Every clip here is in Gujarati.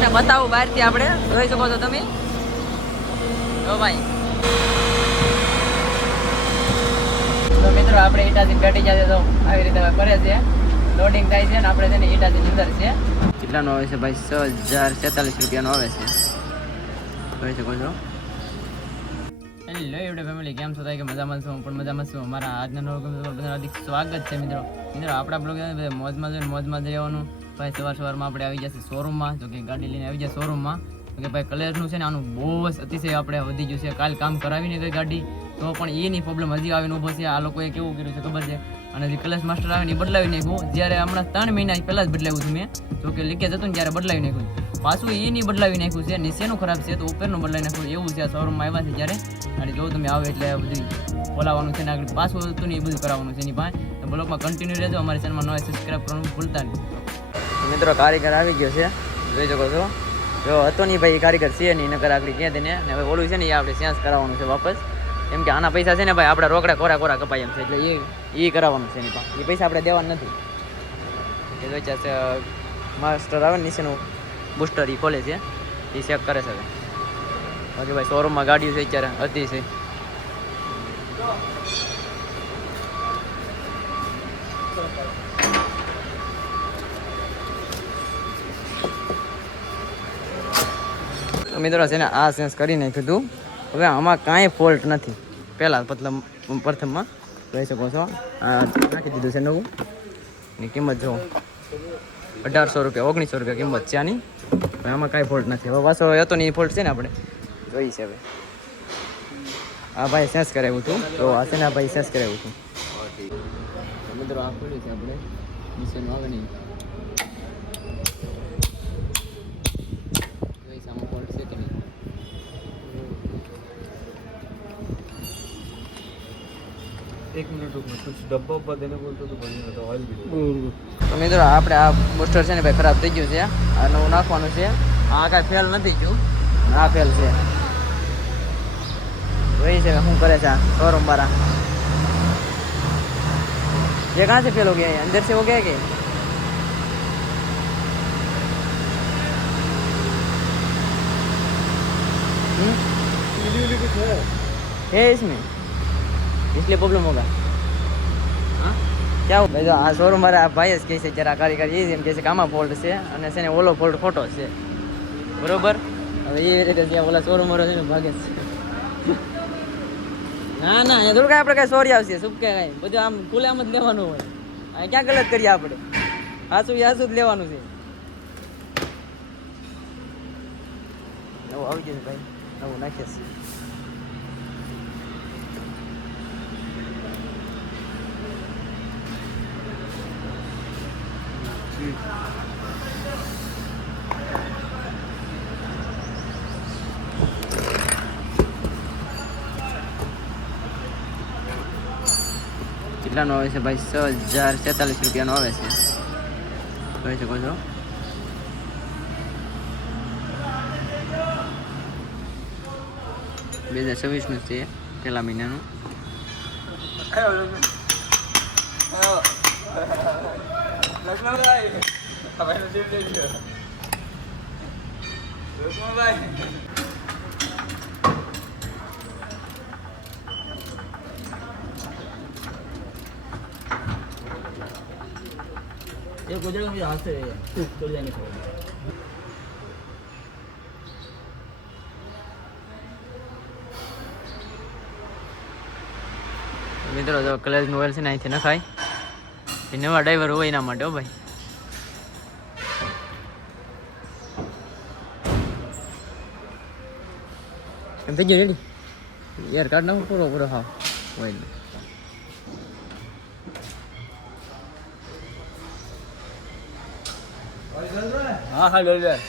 તમને બતાવું બહારથી આપણે જોઈ શકો છો તમે જો ભાઈ તો મિત્રો આપણે ઈટાથી બેઠી જાય તો આવી રીતે કરે છે લોડિંગ થાય છે ને આપણે તેને ઈટાથી અંદર છે કેટલાનો આવે છે ભાઈ 6046 રૂપિયાનો આવે છે જોઈ શકો છો હેલો એવડે ફેમિલી કેમ છો થાય કે મજામાં છું પણ મજામાં છું અમારા આજના નવા બધા અધિક સ્વાગત છે મિત્રો આપણા બ્લોગ મોજમાં જવાનું ભાઈ સવારમાં આપણે આવી જશે શોરૂમમાં જો કે ગાડી લઈને આવી જાય શોરૂમમાં કે ભાઈ કલરનું છે ને આનું બહુ જ અતિશય આપણે વધી ગયું છે કાલ કામ કરાવીને ગઈ ગાડી તો પણ એની પ્રોબ્લેમ હજી આવીને ઊભો છે આ લોકોએ કેવું કર્યું છે ખબર છે અને જે કલર્સ માસ્ટર આવે ને એ બદલાવી નાખ્યું જ્યારે હમણાં 3 મહિના પહેલાં જ બદલાવ્યું હતું મેં જો કે લીકેજ હતું ને ત્યારે બદલાવી નાખ્યું પાછું એની બદલાવી નાખ્યું છે નીચેનું ખરાબ છે તો ઉપરનું બદલાવી નાખ્યું એવું છે શોરૂમમાં આવ્યા છે જ્યારે અને જો તમે આવે એટલે બધું બોલાવવાનું છે ને આગળ પાછું હતું ને એ બધું કરાવવાનું છે એની પાસે તો બ્લોગમાં કન્ટિન્યુ રહેજો અમારી ચેનલમાં નવા સબસ્ક્રાઈબ કરવાનું ભૂલતા નહીં મિત્રો કારીગર આવી ગયો છે જોઈ શકો છો જો હતો નહીં ભાઈ કારીગર છે નહીં નકર આગળ ક્યાં તેને ને હવે ઓલું છે ને એ આપણે સેન્સ કરાવવાનું છે વાપસ કેમ કે આના પૈસા છે ને ભાઈ આપણા રોકડા કોરા કપાય એમ છે એટલે એ કરાવવાનું છે એની પાસે એ પૈસા આપણે દેવાના નથી એ વિચાર માસ્ટર આવે ને નીચેનું બુસ્ટર એ ખોલે છે એ ચેક કરે છે બાકી ભાઈ શોરૂમમાં ગાડીઓ છે અત્યારે હતી છે મિત્રો છે ને આ સેન્સ કરી નાખ્યું હતું હવે આમાં કાંઈ ફોલ્ટ નથી પહેલાં પ્રથમમાં જોઈ શકો છો આ નાખી દીધું છે નવું એની કિંમત જો 1800 રૂપિયા 1900 રૂપિયા કિંમત છે આની આમાં કાંઈ ફોલ્ટ નથી હવે પાછો હતો ને એ ફોલ્ટ છે ને આપણે જોઈ છે હવે આ ભાઈ સેન્સ કરાવ્યું હતું તો આ છે ને આ ભાઈ સેન્સ કરાવ્યું હતું મિત્રો આ ખોલ્યું છે આપણે નીચેનું આવે નહીં एक मिनट रुकना कुछ डब्बा उब्बा देने बोलते तो बढ़िया था ऑयल भी તો મિત્રો આપણે આ બુસ્ટર છે ને ભાઈ ખરાબ થઈ ગયું છે આ નવું નાખવાનું છે આ કાંઈ ફેલ નથી ગયું આ ફેલ છે જોઈ છે શું કરે છે આ શોરૂમ વાળા ये कहाँ से फेल हो गया है अंदर से हो गया है कि कुछ है इसमें इसलिए प्रॉब्लम होगा क्या भाई जो આ શોરૂમ મારે આ ભાઈ જ કહે છે જરા કારીગર એ એમ કહે છે કે આમાં ફોલ્ટ છે અને છે ને ઓલો ફોલ્ટ ખોટો છે બરોબર હવે એ રીતે ત્યાં ઓલા શોરૂમ વાળો છે ને ભાગે છે ના ના અહીંયા થોડું કાંઈ આપણે કાંઈ સોરી આવશે શું કે કાંઈ બધું આમ ખુલે આમ જ લેવાનું હોય આ ક્યાં ગલત કરીએ આપણે હાસું જ લેવાનું છે નવું આવી ગયું ભાઈ નવું નાખીએ છીએ કેટલાનો આવે છે ભાઈ 6046 રૂપિયાનો આવે છે જોઈ શકો છો 2026 છે પહેલા મહિનાનું ये गुजरा मुझे हाथ से रहेगा चल जाने को મિત્રો જો કલરનું ઓઇલ છે ને અહીંથી નખાય એ નવા ડ્રાઈવર હોય એના માટે હો ભાઈ એમ થઈ ગયું રેડી યાર કાઢ નાખો પૂરો હા ઓઇલ हाँ हाँ डल जाए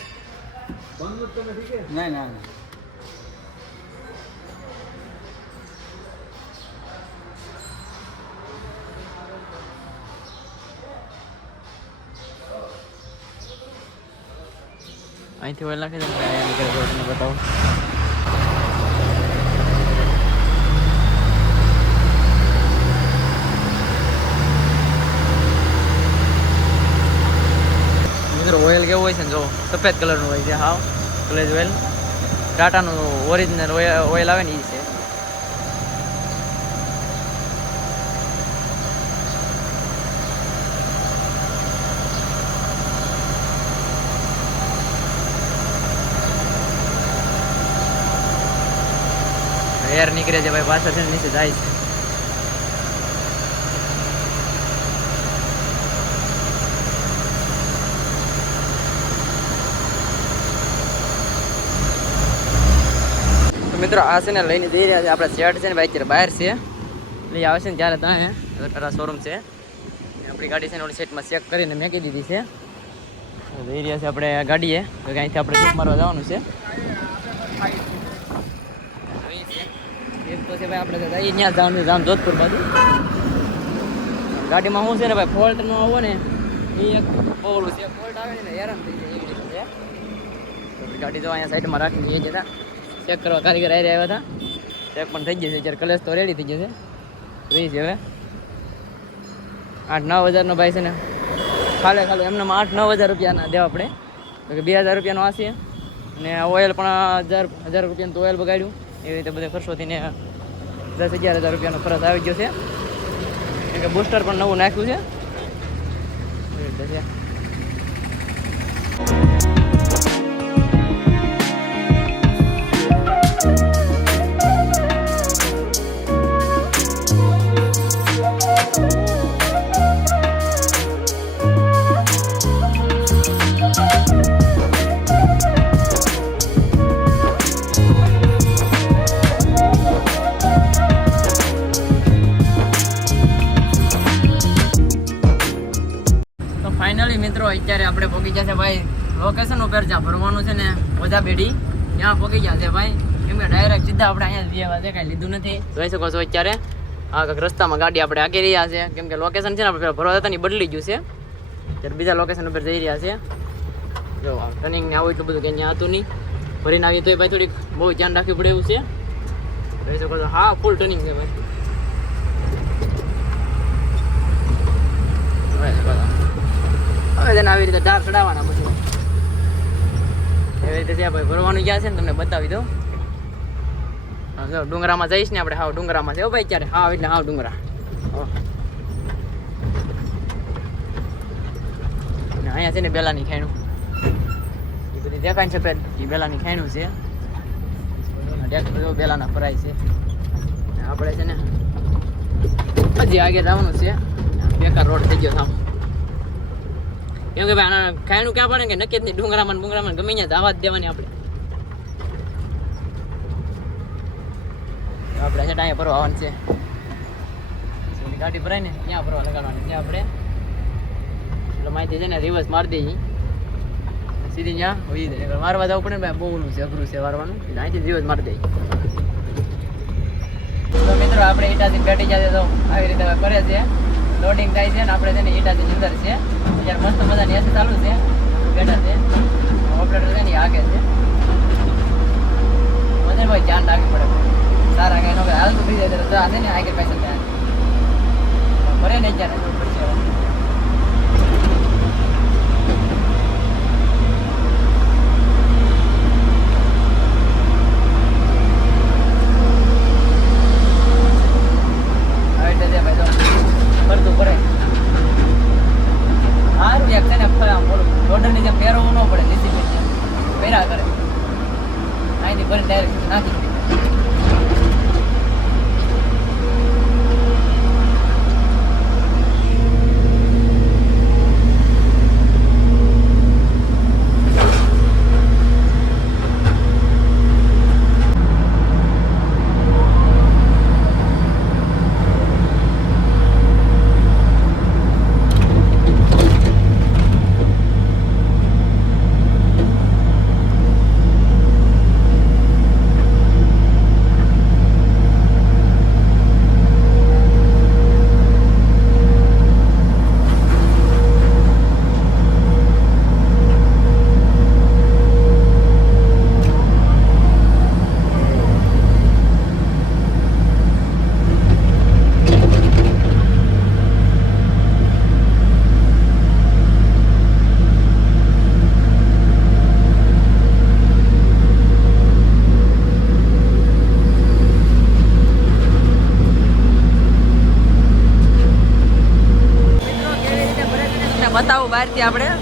नहीं नहीं અહીંથી ઓઇલ નાખી દે તમને બતાવો ઓઇલ કેવું હોય હોય છે ને જો સફેદ કલરનું હોય છે હાવ ગ્લેઝ ઓઇલ ટાટાનું ઓરિજિનલ ઓઇલ આવે ને એ છે. એર નીકળે છે ભાઈ પાછળ છે નીચે જાય છે. મિત્રો આ છે ને લઈને જઈ રહ્યા છે આપણે શેડ છે ને ભાઈ અત્યારે બહાર છે લઈ આવશે ને ત્યારે ત્યાં શોરૂમ છે આપણી ગાડી છે ને ઓલી સેટમાં ચેક કરીને મેકી દીધી છે. જઈ રહ્યા છે આપણે ગાડીએ અહીંથી આપણે શૂટ મારવા જવાનું છે. એક તો છે ભાઈ આપણે જઈએ ત્યાં જવાનું જામ જોધપુર બાજુ. ગાડીમાં શું છે ને ભાઈ ફોલ્ટ ન આવો ને એ એક ઓલું છે ફોલ્ટ આવે ને હેરાન થઈ જાય એવી રીતે છે. ગાડી તો અહીંયા સાઈડમાં રાખીને જઈએ જતા ચેક કરવા કારીગર આવી રહ્યા હતા. ચેક પણ થઈ જશે અત્યારે કલર્સ તો રેડી થઈ જશે. જોઈ છે હવે 8-9 હજારનો ભાઈ છે ને ખાલે એમને 8-9 હજાર રૂપિયાના દેવા આપણે તો કે 2000 રૂપિયાનો આ છે અને ઓઇલ પણ 1000 રૂપિયાનું તો ઓઇલ બગાડ્યું એવી રીતે બધે ખર્ચો થઈને 10-11 હજાર રૂપિયાનો ખર્ચ આવી ગયો છે. કેમ કે બુસ્ટર પણ નવું નાખ્યું છે એવી રીતે છે. ફાઇનલી મિત્રો અત્યારે આપણે પહોંચી ગયા છે ભાઈ લોકેશન ઉપર જ્યાં ભરવાનું છે ને ઓઝા બેડી ત્યાં પહોંચી ગયા છે ભાઈ. કેમ કે ડાયરેક્ટ સીધા આપણે અહીંયા જ આવ્યા છે કાંઈ લીધું નથી. જોઈ શકો છો અત્યારે આ કંઈક રસ્તામાં ગાડી આપણે આગી રહ્યા છે કેમ કે લોકેશન છે ને આપણે ભરવા જતા ની બદલી ગયું છે ત્યારે બીજા લોકેશન ઉપર જઈ રહ્યા છે. જો ટર્નિંગ ને આવું એટલું બધું કંઈ ત્યાં હતું નહીં ભરીને આવીએ તો ભાઈ થોડીક બહુ ધ્યાન રાખવું પડે એવું છે. જોઈ શકો છો હા ફૂલ ટર્નિંગ છે ભાઈ. હવે તેને આવી રીતે ડાર ચડાવવાના બધું એવી રીતે ત્યાં ભાઈ ભરવાનું ક્યાં છે ને તમને બતાવી દઉં. જો ડુંગરામાં જઈશ ને આપણે હાવ ડુંગરામાં છે ભાઈ ક્યારે હાવ એટલે હાવ ડુંગરા અહીંયા છે ને બેલાની ખાયણું એ બધી દેખાય છે સફેદ એ બેલાની ખાયણું છે. ટ્રેક્ટર બેલાના ફરાય છે. આપણે છે ને હજી આગળ જવાનું છે બેકાર રોડ થઈ ગયો સામ કેમ કે ભાઈ આના ખાયણું ક્યાં પડે કે નક્કી જ નહીં ડુંગરામાં ગમે ત્યાં દાવા જ દેવાની આપણે છે અહીંયા ભરવા આવવાનું છે. ગાડી ભરાય ને ત્યાં ભરવા લગાડવાની ત્યાં આપણે એટલે માહિતી છે ને રિવર્સ મારી દઈએ સીધી ત્યાં હોઈ જાય મારવા જવું પડે ને ભાઈ બહુનું છે અઘરું છે વારવાનું એટલે અહીંથી રિવર્સ મારી દઈએ. તો મિત્રો આપણે ઈટાથી બેઠી જાય તો આવી રીતે કરે છે લોડિંગ થાય છે ને આપણે છે ને ઈટાથી અંદર છે અત્યારે મસ્ત મજાની એસી ચાલુ છે બેઠા છે ઓપરેટર છે ને આગે છે બધે ભાઈ ધ્યાન રાખવું પડે સારા કઈ નો હાલ તો થઈ જાય તો છે ને આગળ પૈસા ધ્યાન ભરે નહીં ક્યારે પડશે. લોડરની જેમ ફેરવવું ન પડે લીધી પછી ફેરા કરે અહીંથી ભરી ડાયરેક્ટ નાખી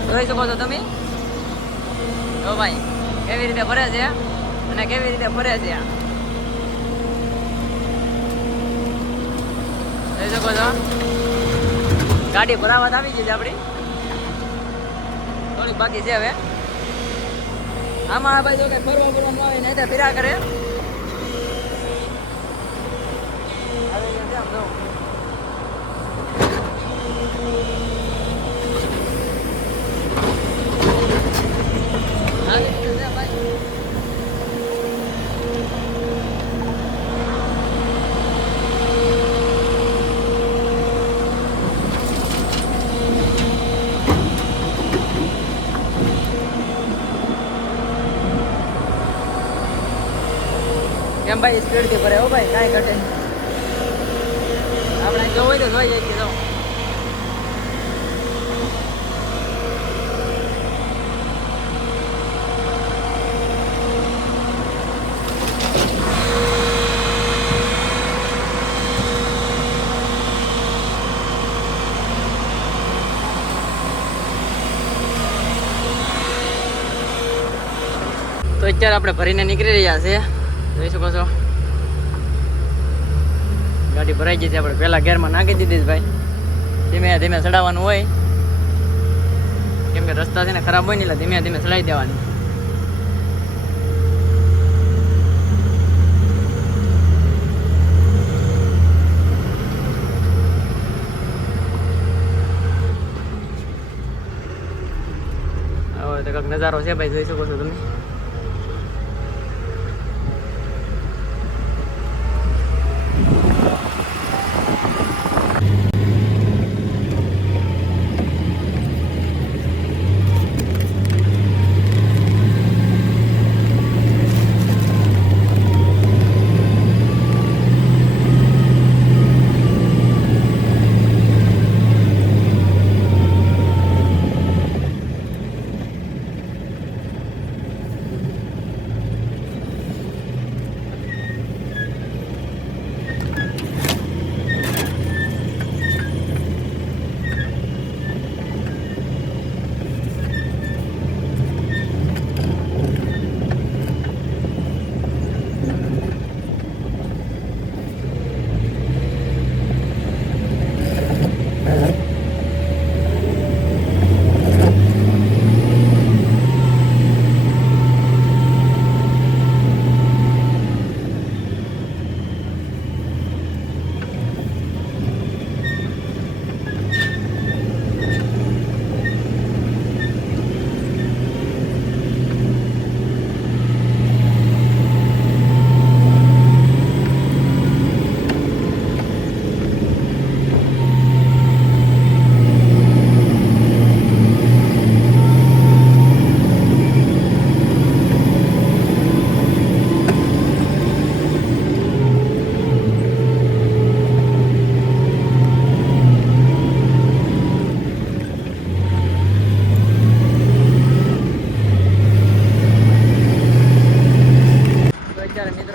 જોઈ શકો છો તમે જો ભાઈ કેવી રીતે ભરે છે અને કેવી રીતે ફરે છે જોઈ શકો છો ગાડી ભરાવત આવી ગઈ છે આપણી થોડીક બાકી છે હવે આમાં આ ભાઈ જો કે ફરવા ફરવાનું આવે ને ફેરા કરે આવી ગયો છે આમ જો આવી ગયો છે ભાઈ કેમ ભાઈ સ્પીડ થી ભરે હો ભાઈ કાંઈ ઘટે નહીં આપણે જો હોય તો જોઈ જઈએ તો અત્યારે આપણે ભરીને નીકળી રહ્યા છે જોઈ શકો છો ગાડી ભરાઈ ગઈ છે આપણે પહેલા ગેરમાં નાખી દીધી ભાઈ ધીમે ધીમે ચડાવવાનું હોય કેમ કે રસ્તા છે ને ખરાબ હોય ને એટલે ધીમે ધીમે ચડાવી દેવાની હવે તો કંઈક નજારો છે ભાઈ જોઈ શકો છો તમે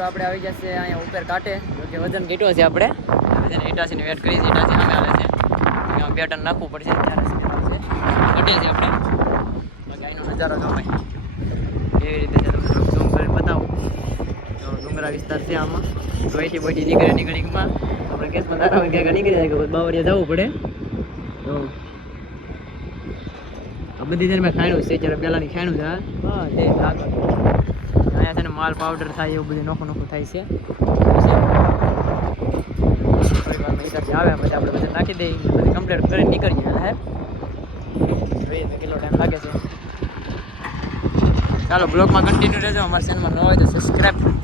આપણે આવી જશે અહીંયા ઉપર કાંટે કે વજન ઘીટો છે આપણે તેને ઇટાસીને વેટ કરી છે ઇટાસી સામે આવે છે અહીંયા બે ટન નાખવું પડશે ત્યારે આવશે ઘટે છે આપણે બાકી અહીંનો નજારો જો ભાઈ કેવી રીતે છે તમને ઝૂમ કરીને બતાવું તો ડુંગરા વિસ્તાર છે આમાં તો અહીંથી બધી નીકળીમાં આપણે કેસમાં ધારામાં ક્યાંક નીકળી જાય કે બાવરિયા જવું પડે તો આ બધી છે મેં ખાણ્યું છે જ્યારે પહેલાંની ખાણ્યું છે હા તે આગળ અહીંયા છે ને માલ પાવડર થાય એવું બધું નોખું થાય છે આવે પછી આપણે બધું નાખી દઈએ પછી કમ્પ્લીટ કરીને નીકળીએ હે જોઈએ તો કેટલો ટાઈમ લાગે છે ચાલો બ્લોગમાં કન્ટિન્યુ રહેજો અમારા ચેનલમાં ન હોય તો સબસ્ક્રાઈબ